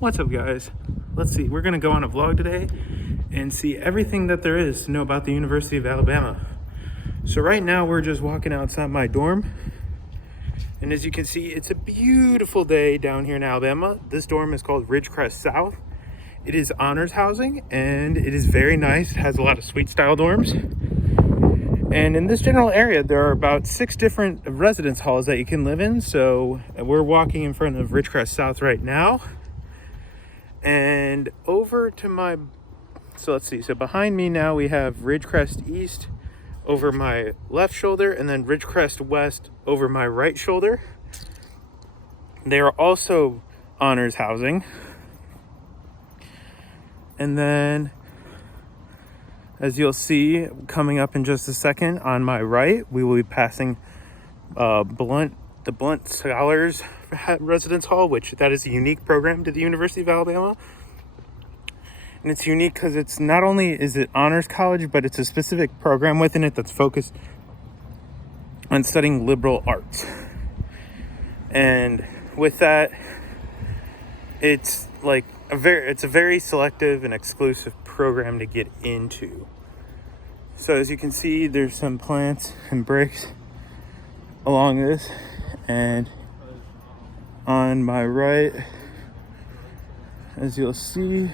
What's up, guys? Let's see, we're gonna go on a vlog today and see everything that there is to know about the University of Alabama. So right now we're just walking outside my dorm, and as you can see, it's a beautiful day down here in Alabama. This dorm is called Ridgecrest South. It is honors housing and it is very nice. It has a lot of suite style dorms. And in this general area, there are about 6 different residence halls that you can live in. So we're walking in front of Ridgecrest South right now. And over to my, so let's see, so behind me now we have Ridgecrest East over my left shoulder, and then Ridgecrest West over my right shoulder. They are also honors housing. And then, as you'll see coming up in just a second, on my right we will be passing the Blunt Scholars Residence Hall, which that is a unique program to the University of Alabama. And it's unique because it's not only is it honors college, but it's a specific program within it that's focused on studying liberal arts. And with that, it's like it's a very selective and exclusive program to get into. So as you can see, there's some plants and bricks along this, and on my right, as you'll see,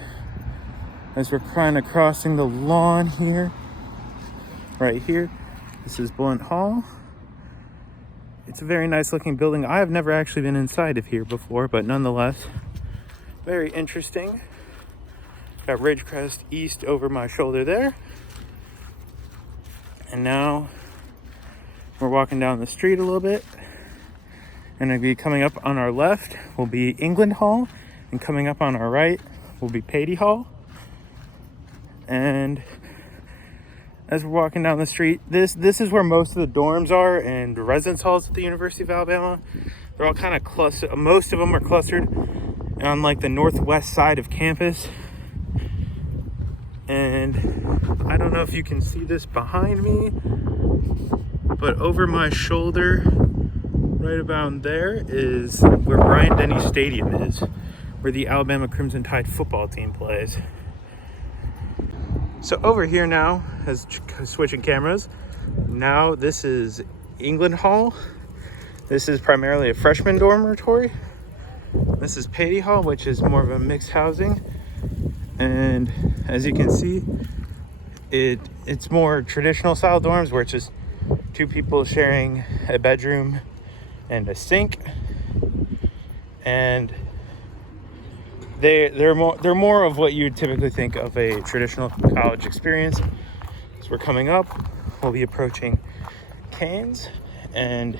as we're kind of crossing the lawn here, right here, this is Blunt Hall. It's a very nice looking building. I have never actually been inside of here before, but nonetheless, very interesting. Got Ridgecrest East over my shoulder there. And now we're walking down the street a little bit. And it'll be coming up on our left will be England Hall, and coming up on our right will be Patey Hall. And as we're walking down the street, this is where most of the dorms are and the residence halls at the University of Alabama. They're all kind of clustered. Most of them are clustered on like the northwest side of campus. And I don't know if you can see this behind me, but over my shoulder, right about there, is where Bryant-Denny Stadium is, where the Alabama Crimson Tide football team plays. So over here now, as switching cameras, now this is England Hall. This is primarily a freshman dormitory. This is Patey Hall, which is more of a mixed housing. And as you can see, it's more traditional style dorms where it's just 2 people sharing a bedroom and a sink. And they're more of what you would typically think of a traditional college experience. As we're coming up, we'll be approaching Cane's, and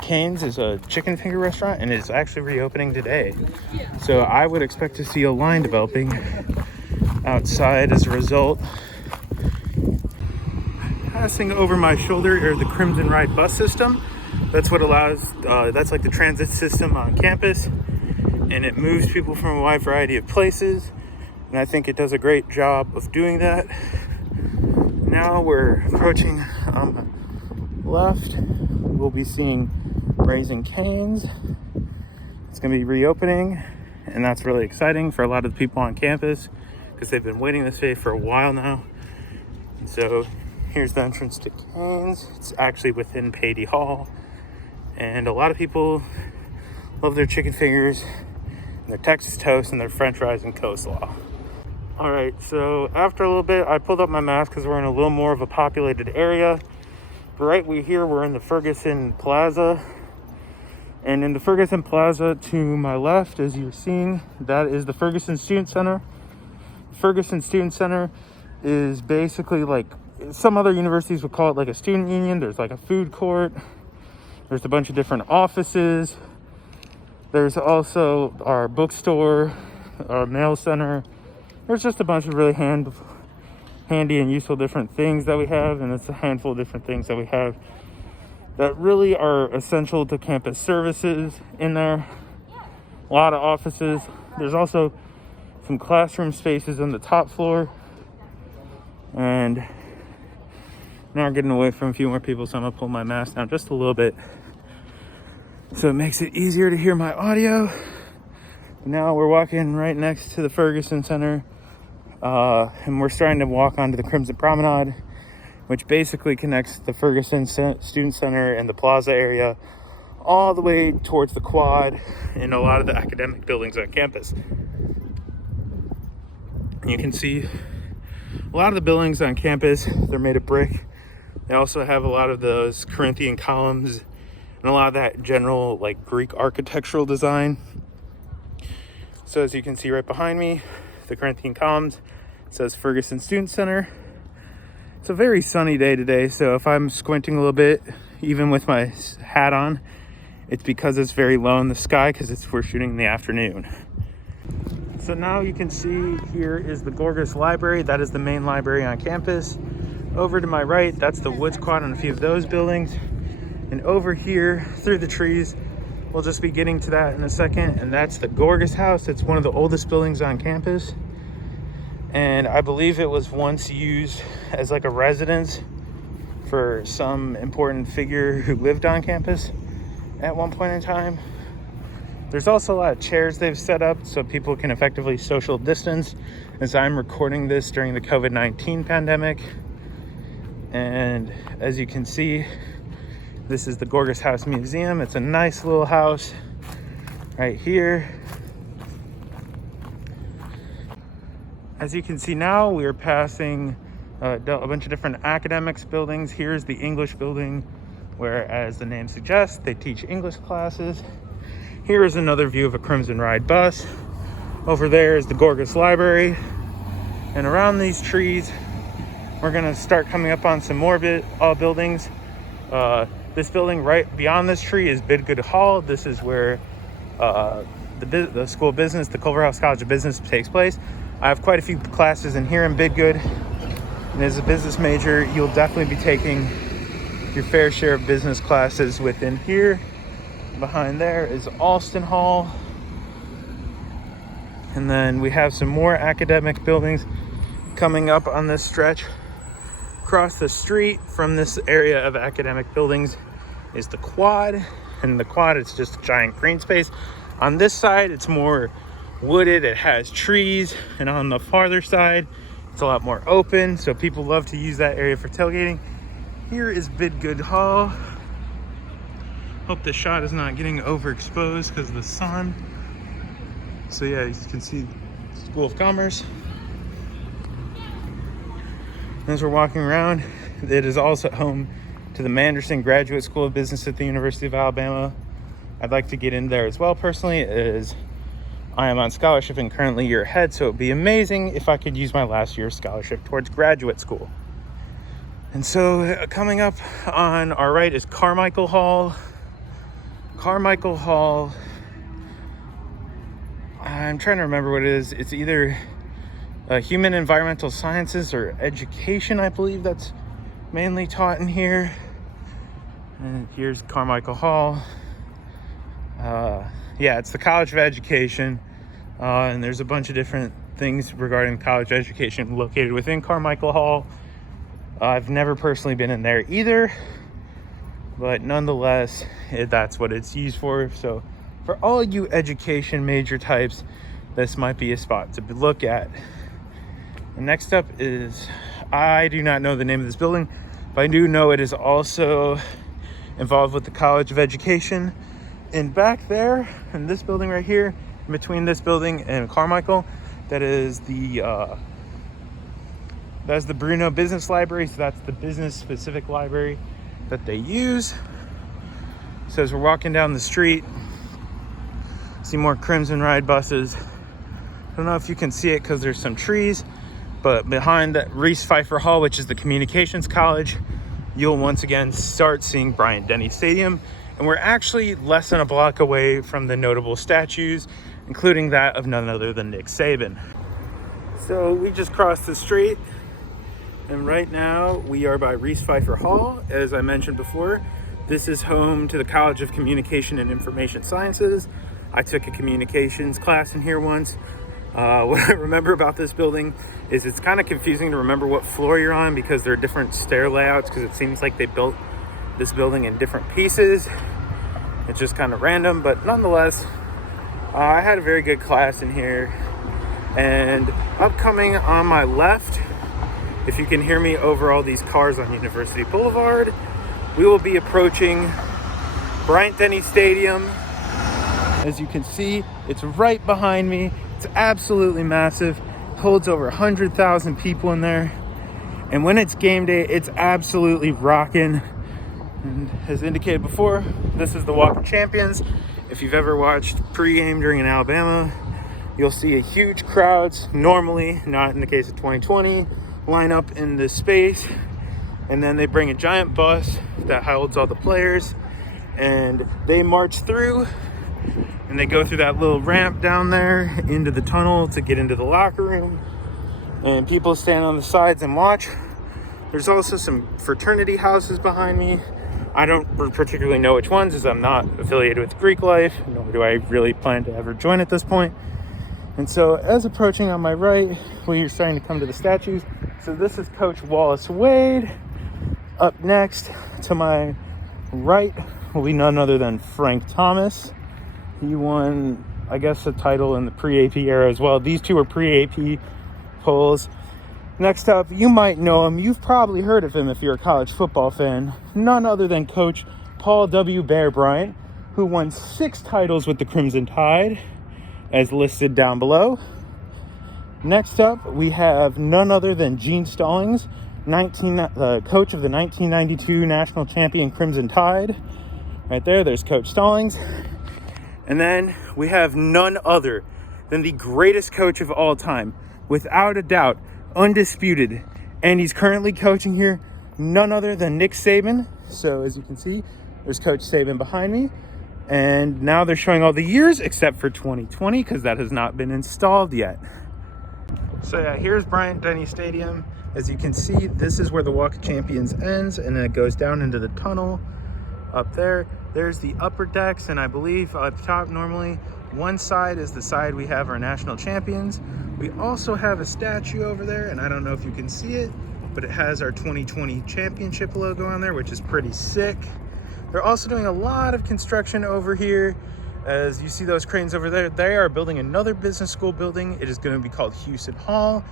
Cane's is a chicken finger restaurant, and it's actually reopening today. So I would expect to see a line developing outside as a result. Passing over my shoulder are the Crimson Ride bus system. That's what allows, that's like the transit system on campus, and it moves people from a wide variety of places. And I think it does a great job of doing that. Now we're approaching on the left. We'll be seeing Raising Cane's. It's going to be reopening, and that's really exciting for a lot of the people on campus because they've been waiting this day for a while now. And so here's the entrance to Cane's. It's actually within Patey Hall, and a lot of people love their chicken fingers and their Texas toast and their french fries and coleslaw. All right, so after a little bit, I pulled up my mask because we're in a little more of a populated area. Right we're in the Ferguson Plaza. And in the Ferguson Plaza to my left, as you're seeing, that is the Ferguson Student Center. Ferguson Student Center is basically like some other universities would call it like a student union. There's like a food court. There's a bunch of different offices. There's also our bookstore, our mail center. There's just a bunch of really handy and useful different things that we have, and it's a handful of different things that we have that really are essential to campus services in there. A lot of offices. There's also some classroom spaces on the top floor. And now we're getting away from a few more people, so I'm gonna pull my mask down just a little bit so it makes it easier to hear my audio. Now we're walking right next to the Ferguson Center, and we're starting to walk onto the Crimson Promenade, which basically connects the Ferguson Student Center and the plaza area all the way towards the quad and a lot of the academic buildings on campus. You can see a lot of the buildings on campus, they're made of brick. They also have a lot of those Corinthian columns and a lot of that general like Greek architectural design. So as you can see right behind me, the Corinthian columns, it says Ferguson Student Center. It's a very sunny day today, so if I'm squinting a little bit, even with my hat on, it's because it's very low in the sky because we're shooting in the afternoon. So now you can see here is the Gorgas Library. That is the main library on campus. Over to my right, that's the Woods Quad and a few of those buildings. And over here, through the trees, we'll just be getting to that in a second. And that's the Gorgas House. It's one of the oldest buildings on campus. And I believe it was once used as like a residence for some important figure who lived on campus at one point in time. There's also a lot of chairs they've set up so people can effectively social distance as I'm recording this during the COVID-19 pandemic. And as you can see, this is the Gorgas House Museum. It's a nice little house right here. As you can see now, we are passing a bunch of different academics buildings. Here's the English building, where, as the name suggests, they teach English classes. Here is another view of a Crimson Ride bus. Over there is the Gorgas Library. And around these trees, we're gonna start coming up on some more buildings. This building right beyond this tree is Bidgood Hall. This is where the School of Business, the Culverhouse College of Business takes place. I have quite a few classes in here in Bidgood. And as a business major, you'll definitely be taking your fair share of business classes within here. Behind there is Alston Hall. And then we have some more academic buildings coming up on this stretch. Across the street from this area of academic buildings is the quad. And the quad is just a giant green space. On this side, it's more wooded. It has trees. And on the farther side, it's a lot more open. So people love to use that area for tailgating. Here is Bidgood Hall. Hope the shot is not getting overexposed because of the sun. So yeah, you can see School of Commerce. As we're walking around, it is also home to the Manderson Graduate School of Business at the University of Alabama. I'd like to get in there as well personally, as I am on scholarship and currently year ahead, so it would be amazing if I could use my last year's scholarship towards graduate school. And so coming up on our right is Carmichael Hall. Carmichael Hall, I'm trying to remember what it is. It's either human environmental sciences or education, I believe that's mainly taught in here. And here's Carmichael Hall. Yeah, it's the College of Education. And there's a bunch of different things regarding college education located within Carmichael Hall. I've never personally been in there either, but nonetheless, that's what it's used for. So for all you education major types, this might be a spot to look at. And next up is, I do not know the name of this building, but I do know it is also involved with the College of Education. And back there, in this building right here, in between this building and Carmichael, that is that's the Bruno Business Library. So that's the business specific library that they use. So as we're walking down the street, see more Crimson Ride buses. I don't know if you can see it because there's some trees, but behind that Reese Pfeiffer Hall, which is the Communications College, you'll once again start seeing Bryant-Denny Stadium. And we're actually less than a block away from the notable statues, including that of none other than Nick Saban. So we just crossed the street, and right now we are by Reese Pfeiffer Hall. As I mentioned before, this is home to the College of Communication and Information Sciences. I took a communications class in here once. What I remember about this building is it's kind of confusing to remember what floor you're on because there are different stair layouts, because it seems like they built this building in different pieces. It's just kind of random, but nonetheless, I had a very good class in here. And upcoming on my left, if you can hear me over all these cars on University Boulevard, we will be approaching Bryant-Denny Stadium. As you can see, it's right behind me. It's absolutely massive. It holds over 100,000 people in there. And when it's game day, it's absolutely rocking. And as indicated before, this is the Walk of Champions. If you've ever watched pregame during an Alabama, you'll see a huge crowds, normally, not in the case of 2020, line up in this space. And then they bring a giant bus that holds all the players. And they march through, and they go through that little ramp down there into the tunnel to get into the locker room. And people stand on the sides and watch. There's also some fraternity houses behind me. I don't particularly know which ones, as I'm not affiliated with Greek life, nor do I really plan to ever join at this point. And so as approaching on my right, we're starting to come to the statues. So this is Coach Wallace Wade. Up next to my right will be none other than Frank Thomas. He won, I guess, a title in the pre-AP era as well. These two are pre-AP polls. Next up, you might know him. You've probably heard of him if you're a college football fan. None other than Coach Paul W. Bear Bryant, who won 6 titles with the Crimson Tide, as listed down below. Next up, we have none other than Gene Stallings, coach of the 1992 national champion Crimson Tide. Right there's Coach Stallings. And then we have none other than the greatest coach of all time, without a doubt, undisputed. And he's currently coaching here, none other than Nick Saban. So as you can see, there's Coach Saban behind me. And now they're showing all the years except for 2020, because that has not been installed yet. So yeah, here's Bryant-Denny Stadium. As you can see, this is where the Walk of Champions ends, and then it goes down into the tunnel up there. There's the upper decks, and I believe up top normally one side is the side we have our national champions. We also have a statue over there, and I don't know if you can see it, but it has our 2020 championship logo on there, which is pretty sick. They're also doing a lot of construction over here. As you see those cranes over there, they are building another business school building. It is going to be called Houston Hall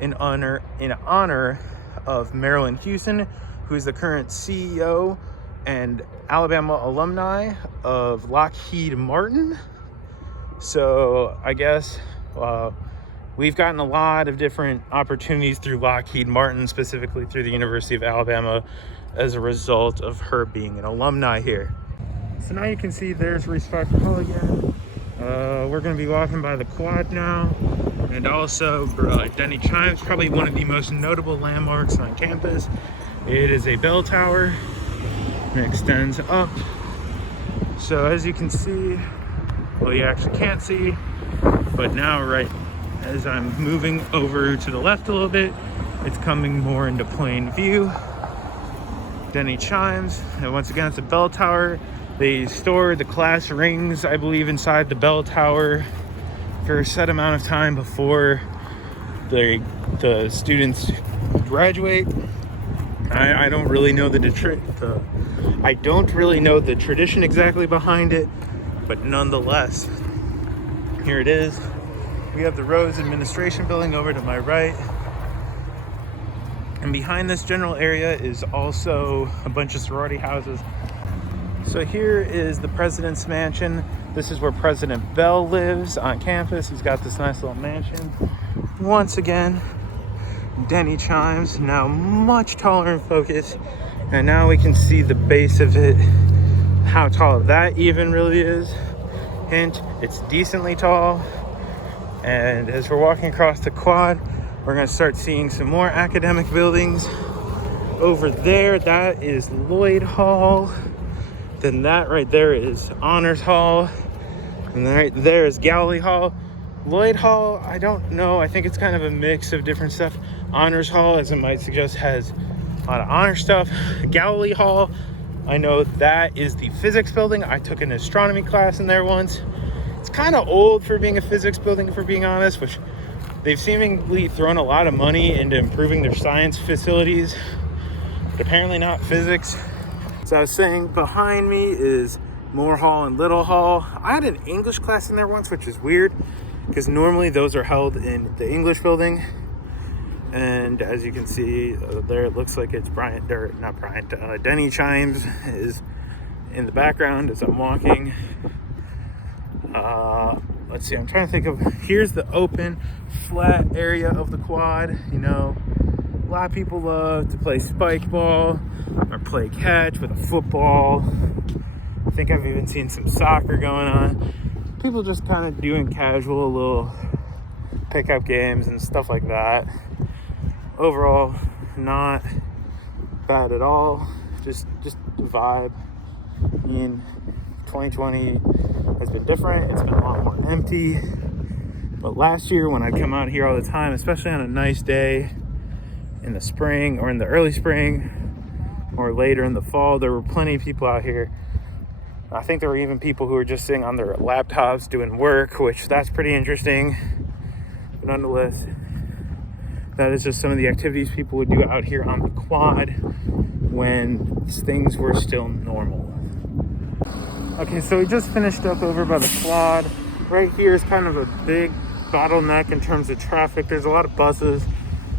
in honor of Marilyn Houston, who's the current CEO and Alabama alumni of Lockheed Martin. So I guess we've gotten a lot of different opportunities through Lockheed Martin, specifically through the University of Alabama, as a result of her being an alumni here. So now you can see there's Respect Hall again. We're going to be walking by the quad now, and also Denny Chimes, probably one of the most notable landmarks on campus. It is a bell tower, and it extends up. So as you can see, well, you actually can't see, but now right as I'm moving over to the left a little bit, it's coming more into plain view. Denny Chimes, and once again, it's a bell tower. They store the class rings, I believe, inside the bell tower for a set amount of time before the students graduate. I don't really know the tradition exactly behind it, but nonetheless, here it is. We have the Rose Administration Building over to my right. And behind this general area is also a bunch of sorority houses. So here is the President's Mansion. This is where President Bell lives on campus. He's got this nice little mansion. Once again, Denny Chimes, now much taller in focus. And now we can see the base of it, how tall that even really is. Hint, it's decently tall. And as we're walking across the quad, we're gonna start seeing some more academic buildings. Over there, that is Lloyd Hall. Then that right there is Honors Hall. And then right there is Galley Hall. Lloyd Hall, I don't know. I think it's kind of a mix of different stuff. Honors Hall, as it might suggest, has a lot of honor stuff. Galley Hall, I know that is the physics building. I took an astronomy class in there once. It's kind of old for being a physics building, if we're being honest, which they've seemingly thrown a lot of money into improving their science facilities, but apparently not physics. So I was saying, behind me is Moore Hall and Little Hall. I had an English class in there once, which is weird because normally those are held in the English building. And as you can see there, it looks like it's Denny chimes is in the background as I'm walking. Let's see, I'm trying to think of, here's the open flat area of the quad. You know, a lot of people love to play spike ball or play catch with a football. I think I've even seen some soccer going on. People just kind of doing casual little pickup games and stuff like that. Overall, not bad at all. Just the vibe. I mean, 2020 has been different. It's been a lot more empty. But last year, when I'd come out here all the time, especially on a nice day in the spring or in the early spring or later in the fall, there were plenty of people out here. I think there were even people who were just sitting on their laptops doing work, which that's pretty interesting. But nonetheless, that is just some of the activities people would do out here on the quad when things were still normal. Okay, so we just finished up over by the quad. Right here is kind of a big bottleneck in terms of traffic. There's a lot of buses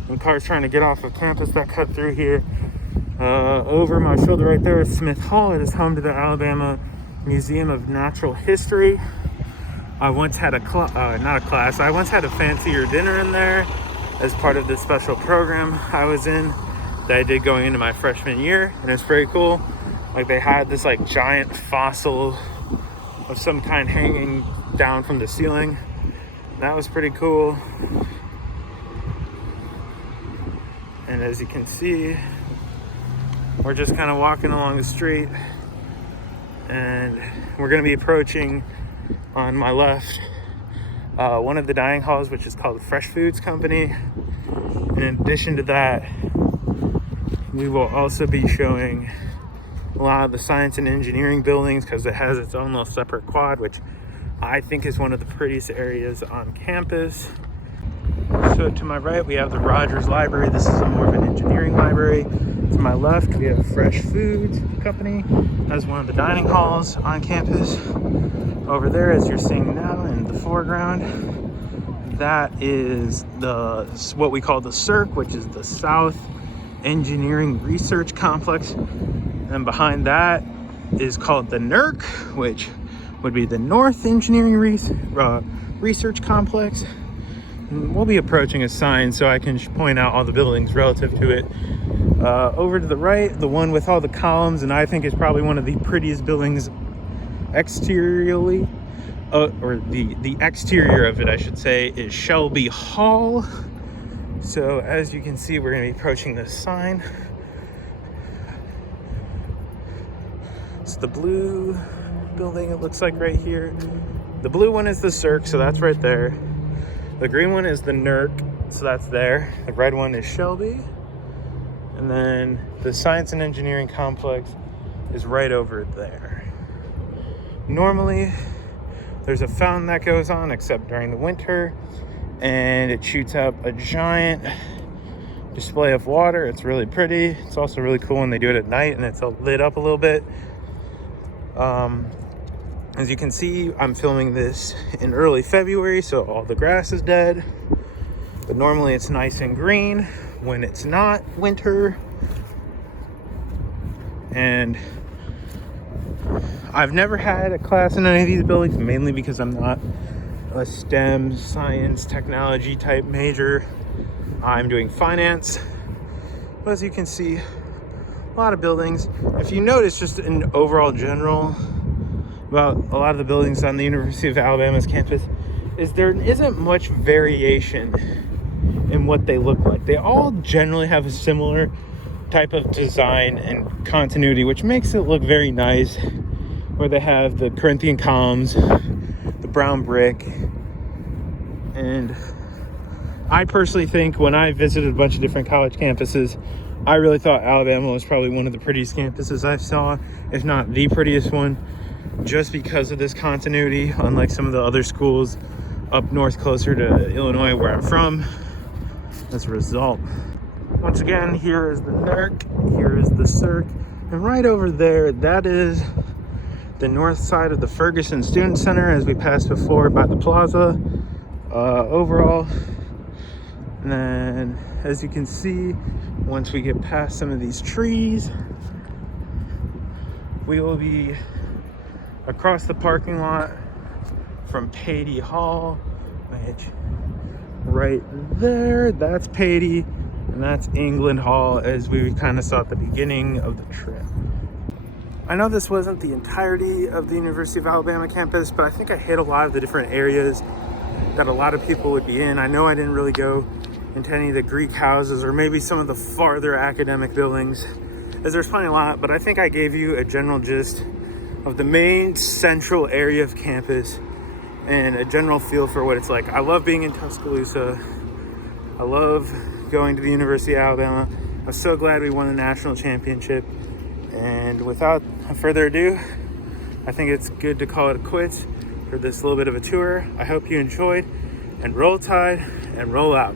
and cars trying to get off of campus that cut through here. Over my shoulder right there is Smith Hall. It is home to the Alabama Museum of Natural History. I once had I once had a fancier dinner in there as part of this special program I was in that I did going into my freshman year, and it's pretty cool. Like, they had this like giant fossil of some kind hanging down from the ceiling. That was pretty cool. And as you can see, we're just kind of walking along the street, and we're going to be approaching on my left one of the dining halls, which is called the Fresh Foods Company. In addition to that, we will also be showing a lot of the science and engineering buildings because it has its own little separate quad, which I think is one of the prettiest areas on campus. So to my right, we have the Rogers Library. This is more of an engineering library. To my left, we have Fresh Foods Company as one of the dining halls on campus. Over there, as you're seeing now in the foreground, that is what we call the CERC, which is the South Engineering Research Complex. And behind that is called the NERC, which would be the North Engineering Research Complex. And we'll be approaching a sign so I can point out all the buildings relative to it. Over to the right, the one with all the columns, and I think is probably one of the prettiest buildings exteriorly, or the exterior of it, I should say, is Shelby Hall. So as you can see, we're going to be approaching this sign. It's the blue building, it looks like, right here. The blue one is the CERC, so that's right there. The green one is the NERC, so that's there. The red one is Shelby. And then the Science and Engineering Complex is right over there. Normally, there's a fountain that goes on, except during the winter, and it shoots up a giant display of water. It's really pretty. It's also really cool when they do it at night and it's lit up a little bit. As you can see, I'm filming this in early February, so all the grass is dead. But normally it's nice and green when it's not winter. And I've never had a class in any of these buildings, mainly because I'm not a STEM, science, technology type major. I'm doing finance. But as you can see, a lot of buildings. If you notice, just in overall general about a lot of the buildings on the University of Alabama's campus, is there isn't much variation in what they look like. They all generally have a similar type of design and continuity, which makes it look very nice, where they have the Corinthian columns, the brown brick. And I personally think, when I visited a bunch of different college campuses, I really thought Alabama was probably one of the prettiest campuses I saw, if not the prettiest one, just because of this continuity, unlike some of the other schools up north closer to Illinois, where I'm from. As a result, once again, here is the NERC, here is the CERC, and right over there, that is the north side of the Ferguson Student Center as we passed before by the plaza overall. And then as you can see, once we get past some of these trees, we will be across the parking lot from Patey Hall, which right there, that's Patey, and that's England Hall, as we kind of saw at the beginning of the trip. I know this wasn't the entirety of the University of Alabama campus, but I think I hit a lot of the different areas that a lot of people would be in. I know I didn't really go into any of the Greek houses or maybe some of the farther academic buildings, as there's plenty a lot, but I think I gave you a general gist of the main central area of campus and a general feel for what it's like. I love being in Tuscaloosa. I love going to the University of Alabama. I'm so glad we won the national championship. And without further ado, I think it's good to call it quits for this little bit of a tour. I hope you enjoyed, and roll tide and roll out.